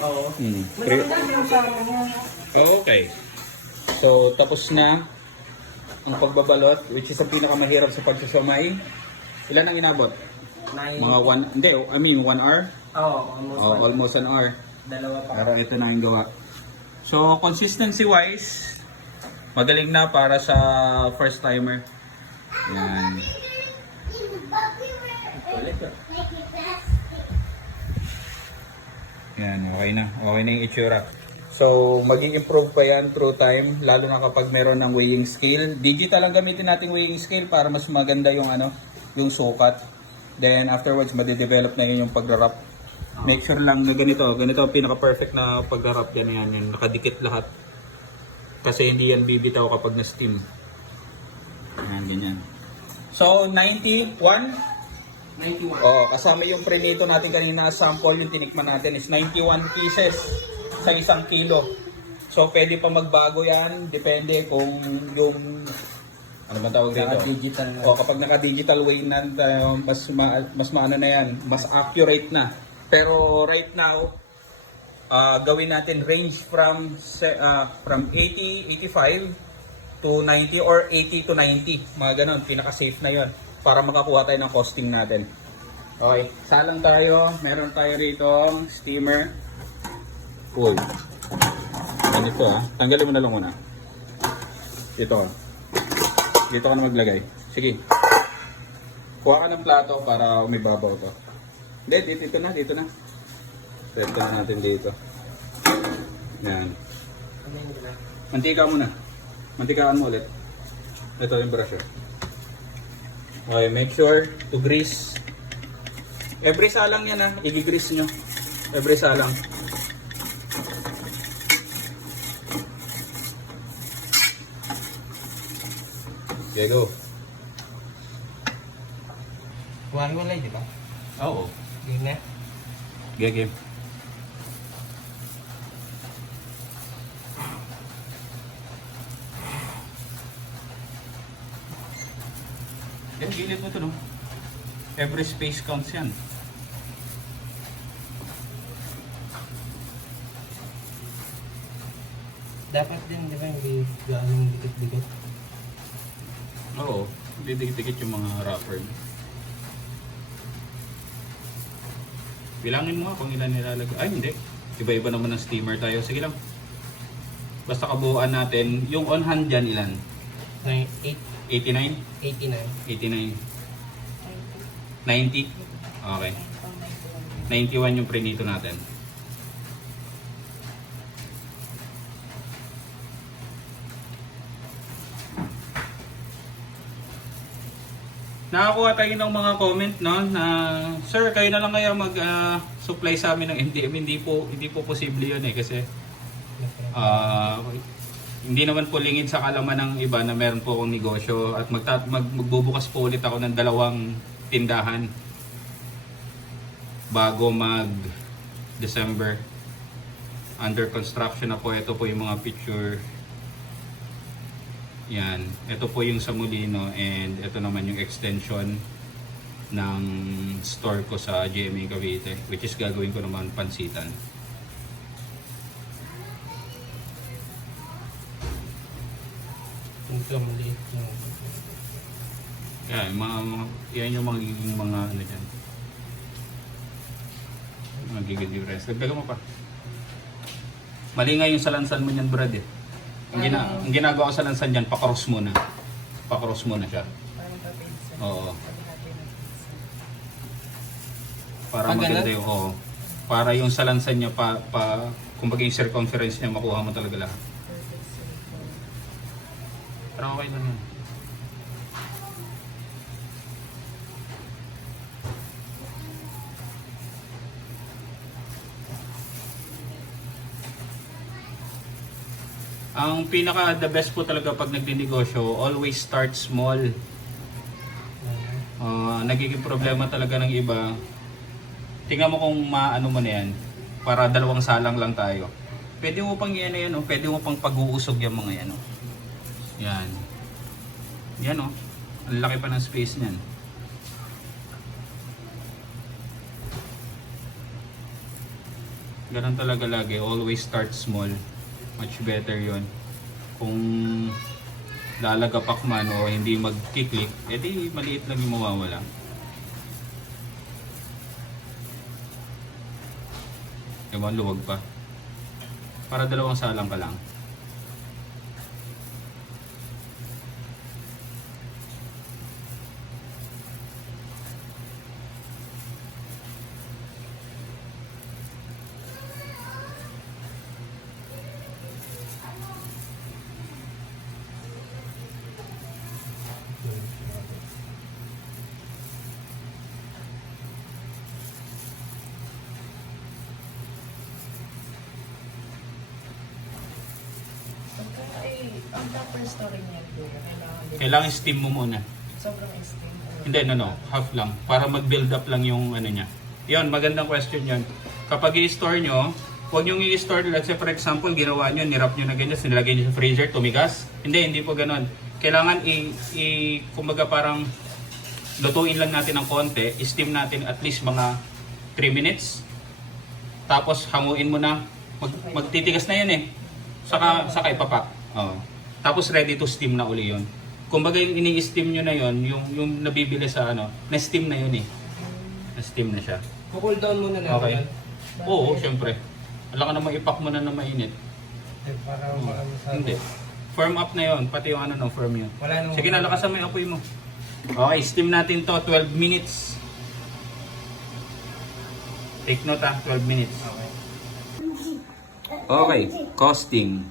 Oo. Malaki na yung sa akin yan. Oh, okay. So, tapos na ang pagbabalot, which is ang pinakamahirap sa pagsusumay. Ilan ang inabot? Nine. Mga one, hindi, I mean, one hour? Oo, almost. Oh, one. almost an hour. Dalawa pa. Pero ito na yung gawa. So, consistency-wise, magaling na para sa first timer. Yan. Yan, okay na. Okay na yung itsura. So, mag improve pa yan through time, lalo na kapag meron ng weighing scale. Digital ang gamitin nating weighing scale para mas maganda yung ano, yung sukat. Then afterwards, madidevelop na yun yung pagra-wrap. Make sure lang na ganito, ganito ang pinaka-perfect na pagra-wrap yan, yan, yan. Nakadikit lahat. Kasi hindi yan bibitaw kapag na-steam. Yan, ganyan. So, 91. 91. Oh, kasama yung prenito natin kanina sample, yung tinikman natin is 91 pieces sa isang kilo. So, pwede pa magbago yan. Depende kung yung ano ba tawag dito? digital na. O kapag naka-digital way na, uh, mas ma, mas maano na yan, mas accurate na. Pero right now, uh, gawin natin range from se- uh, from 80, 85 to 90 or 80 to 90. Mga ganun, pinaka-safe na yon para makakuha tayo ng costing natin. Okay, salang tayo. Meron tayo rito steamer. Cool. Ganito ah. Tanggalin mo na lang muna. Ito ah. Dito ka na maglagay. Sige. Kuha ka ng plato para umibabaw to. Hindi, dito, dito na, dito na. Set na natin dito. Yan. Mantika muna. Mantikaan mo ulit. Ito yung brush. oh. Okay, make sure to grease. Every salang yan ha, i-grease nyo. Every salang. Okay, go. One mo lang, di ba? Oo. Yun na. Okay, game. Yan, gilid mo to, no? Every space counts yan. Dapat din, di ba, hindi gano'ng dikit-dikit. Oo. Didikit-dikit yung mga wrapper. Bilangin mo nga kung ilan nilalagay. Ay, hindi. Iba-iba naman ng steamer tayo. Sige lang. Basta kabuuan natin. Yung on hand dyan, ilan? Nine, eight, 89? 89. 89. 90? Okay. 91 yung prenito natin. Nakakuha tayo ng mga comment no na sir kayo na lang kaya mag ah, supply sa amin ng MDM hindi po hindi po posible yun eh kasi ah, hindi naman po lingid sa kalaman ng iba na meron po akong negosyo at magta- mag, magbubukas po ulit ako ng dalawang tindahan bago mag December. Under construction na po ito po yung mga picture. Yan. Ito po yung sa Molino and ito naman yung extension ng store ko sa GMA Cavite which is gagawin ko naman pansitan Ito, maliit yung... yan mga, mga yan yung magiging mga ano dyan. Magiging difference. Dagdagan mo pa. Mali nga yung salansan mo niyan Brad eh. Ang, gina, ang ginagawa ko sa lansan dyan pakross muna. Pakross muna siya. Oo. Para Ah, ganun? maganda yung oo. para yung salansan niya pa, pa kumbaga yung circumference niya makuha mo talaga lahat pero okay lang yun Ang pinaka the best po talaga pag nagdinegosyo, always start small. Ah, nagiging problema talaga ng iba. Tingnan mo kung maano mo na yan. Para dalawang salang lang tayo. Pwede mo pang yan yan, oh. pwede mo pang pag-uusog yung mga yan. Oh. Yan. Yan oh. Ang laki pa ng space niyan. Ganun talaga lagi. Always start small. Much better yon Kung lalagapak man o hindi mag-click, edi maliit lang yung mawawala. Ewan, luwag pa. Para dalawang salang ka lang. Pagka ay, ang topper story niya doon, kailangan steam mo muna. Sobrang esteem. Hindi, no, no. Half lang. Para mag-build up lang yung ano niya. Yun, magandang question yan. Kapag i-store nyo, huwag nyo i-store, let's say for example, ginawa nyo, nirap nyo na ganyan, sinilagay nyo sa freezer, tumigas. Hindi, hindi po ganun. Kailangan i, i kumbaga parang lutuin lang natin ng konti, steam natin at least mga 3 minutes. Tapos hanguin mo na, mag, magtitigas na yan eh. Saka, saka ipapa. Oo. Tapos ready to steam na uli yun. Kumbaga yung ini-steam nyo na yun, yung, yung nabibili sa ano, na-steam na yun eh. Na-steam na siya. Cool down muna natin Okay. yan. Oo, syempre. Alam ka naman ipak mo na na mainit. Eh, Para maano sa... Hindi. Firm up na yon pati yung ano no, firm yun. Wala nang... Sige na, lakasan mo yung apoy mo. Okay, steam natin to 12 minutes. Take note ah, 12 minutes. Okay. Okay, costing.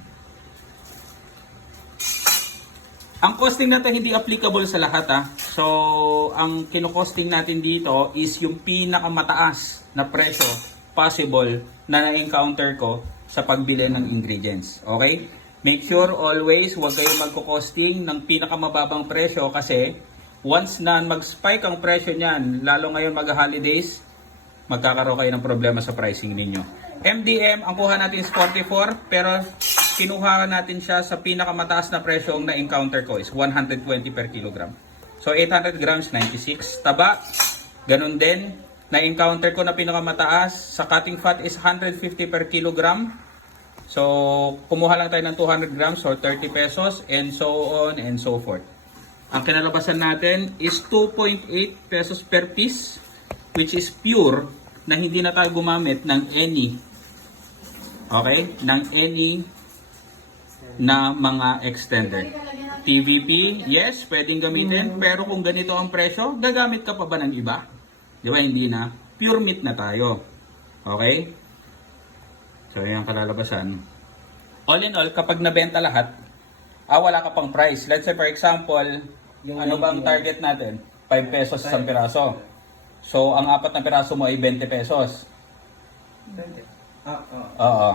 Ang costing natin hindi applicable sa lahat ah. So, ang kino-costing natin dito is yung pinakamataas na presyo possible na na-encounter ko sa pagbili ng ingredients. Okay? Make sure always huwag kayong magko-costing ng pinakamababang presyo kasi once na mag-spike ang presyo niyan, lalo ngayon mag-holidays, magkakaroon kayo ng problema sa pricing ninyo. MDM, ang kuha natin is 44, pero kinuha natin siya sa pinakamataas na presyo ang na-encounter ko is 120 per kilogram. So 800 grams, 96. Taba, ganun din. Na-encounter ko na pinakamataas sa cutting fat is 150 per kilogram. So, kumuha lang tayo ng 200 grams or 30 pesos and so on and so forth. Ang kinalabasan natin is 2.8 pesos per piece which is pure na hindi na tayo gumamit ng any okay ng any na mga extender. TVP yes pwedeng gamitin. Pero kung ganito ang presyo gagamit ka pa ba ng iba? Di ba hindi na? Pure meat na tayo. Okay? So yan ang kalalabasan. All in all kapag nabenta lahat ah wala ka pang price. Let's say for example Yung ano ba ang target natin? 5 pesos isang piraso. So ang apat na piraso mo ay 20 pesos. Ah, ah. Oo.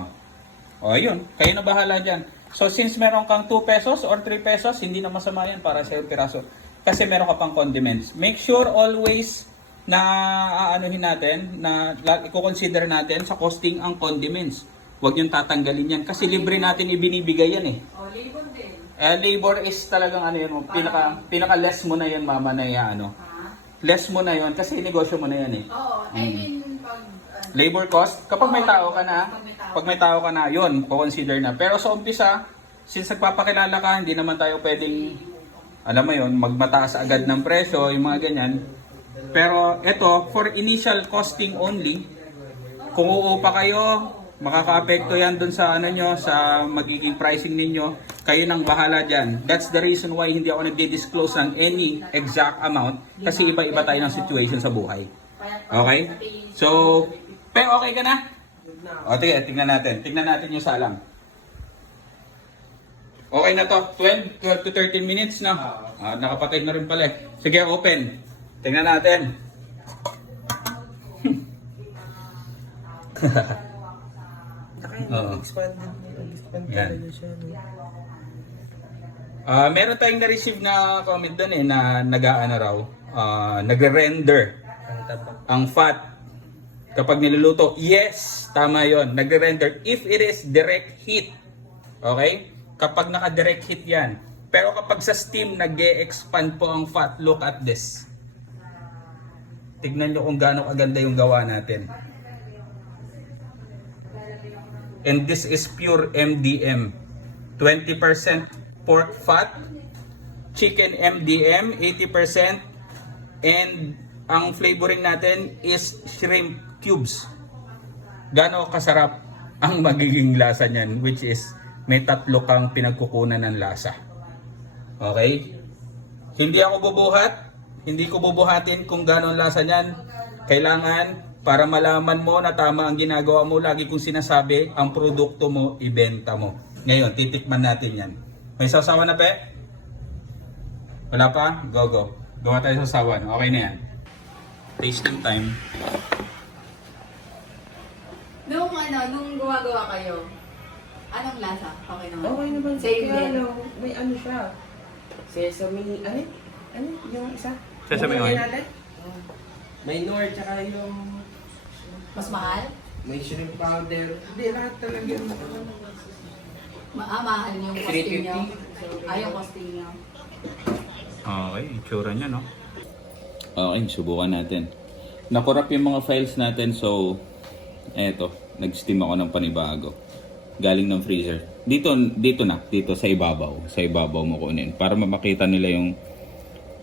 O yun, kayo na bahala dyan. So since meron kang 2 pesos or 3 pesos, hindi na masama yan para sa piraso. Kasi meron ka pang condiments. Make sure always na aanuhin natin, na i-consider natin sa costing ang condiments. Huwag yung tatanggalin yan. Kasi libre natin ibinibigay yan eh. O, labor din. Eh, labor is talagang ano yun, pinaka, pinaka less mo na yan mama na yan, ano. Ha? Less mo na yon kasi negosyo mo na yan eh. Oo, I mean, labor cost, kapag may tao ka na, Pag may tao. ka na, yun, consider na. Pero sa umpisa, since nagpapakilala ka, hindi naman tayo pwedeng, alam mo yun, magmataas agad ng presyo, yung mga ganyan. Pero ito, for initial costing only, kung uupa kayo, makaka-apekto yan dun sa ano nyo, sa magiging pricing ninyo. Kayo nang bahala dyan. That's the reason why hindi ako nagdi-disclose ng any exact amount kasi iba-iba tayo ng situation sa buhay. Okay? So, pe, okay ka na? O, tige, tignan natin. Tignan natin yung salang. Okay na to. 12, 12 to 13 minutes na. Ah, nakapatay na rin pala eh. Sige, open. Tignan natin. Oo. Expanded, expand Yan. talaga siya. No? Ah, meron tayong na-receive na comment doon eh na nag-aano raw, ah, nagre-render Ang tabak. ang fat kapag niluluto. Yes, tama 'yon. Nagre-render if it is direct heat. Okay? Kapag naka-direct heat 'yan. Pero kapag sa steam nag-expand po ang fat, look at this. Tignan nyo kung gaano kaganda yung gawa natin. And this is pure MDM. 20% pork fat, chicken MDM 80% and ang flavoring natin is shrimp cubes. Gano kasarap ang magiging lasa niyan which is may tatlo kang pinagkukunan ng lasa. Okay? Hindi ako bubuhat, hindi ko bubuhatin kung gano'n lasa niyan. Kailangan para malaman mo na tama ang ginagawa mo, lagi kong sinasabi, ang produkto mo, ibenta mo. Ngayon, titikman natin yan. May sasawa na, pe? Wala pa? Go, go. Gawa tayo sa sawan. Okay na yan. Tasting time. Nung ano, nung gumagawa kayo, anong lasa? Okay naman. Okay naman. Same Kaya din. ano, may ano siya. Sesame, ano? Ano? Yung isa? Sesame oil? May nor, tsaka yung Mas mahal? may shrimp powder. Hindi, lahat talaga. Ma ah, mahal yung costing nyo. 350. Ay, yung costing nyo. Okay, itsura niya, no? Okay, subukan natin. Nakurap yung mga files natin, so eto, nag-steam ako ng panibago. Galing ng freezer. Dito, dito na, dito sa ibabaw. Sa ibabaw mo kunin. Para mamakita nila yung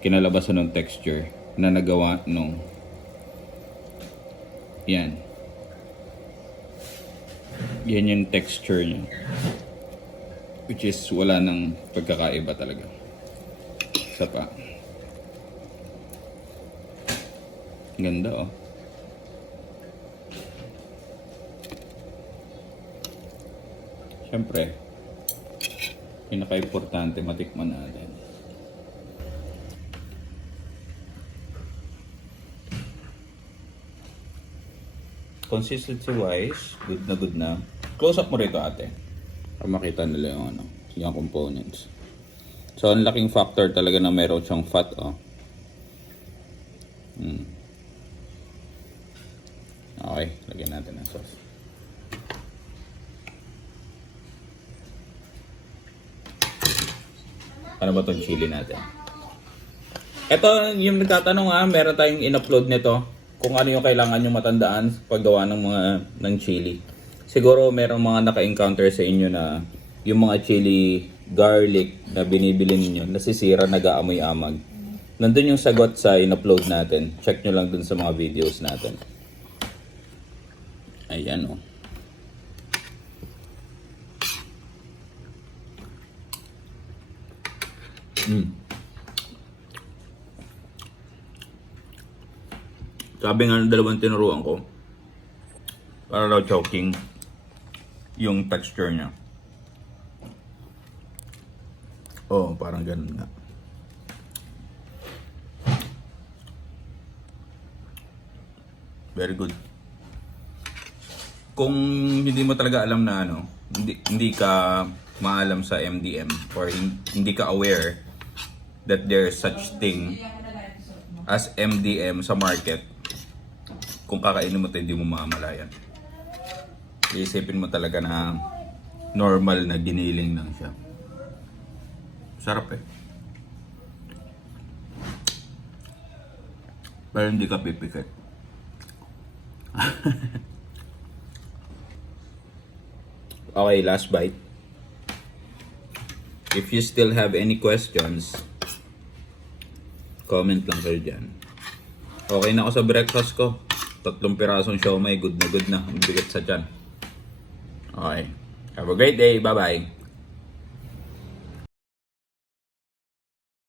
kinalabasan ng texture na nagawa nung yan. Yan yung texture niya. Which is wala nang pagkakaiba talaga. Isa pa. Ganda oh. Siyempre, pinaka-importante matikman natin. Consistency wise, good na good na. Close up mo rito ate. Para makita nila yung ano, yung components. So, ang laking factor talaga na meron siyang fat, oh. Mm. Okay, lagyan natin ng sauce. Ano ba itong chili natin? Ito, yung nagtatanong ha, meron tayong in-upload nito kung ano yung kailangan yung matandaan paggawa ng mga ng chili. Siguro merong mga naka-encounter sa inyo na yung mga chili garlic na binibili ninyo, nasisira, nag-aamoy amag. Nandun yung sagot sa in-upload natin. Check nyo lang dun sa mga videos natin. Ayan oh. Mm. Sabi nga ng dalawang tinuruan ko, para daw choking yung texture niya. Oo, oh, parang ganun nga. Very good. Kung hindi mo talaga alam na ano, hindi, hindi ka maalam sa MDM or hin- hindi ka aware that there's such thing as MDM sa market, kung kakainin mo ito, hindi mo mamalayan. Iisipin mo talaga na normal na giniling lang siya. Sarap eh. Pero hindi ka pipikit. okay, last bite. If you still have any questions, comment lang kayo dyan. Okay na ako sa breakfast ko. Tatlong pirasong siomay, good na good na. Ang bigat sa tiyan. Okay. Have a great day. Bye-bye.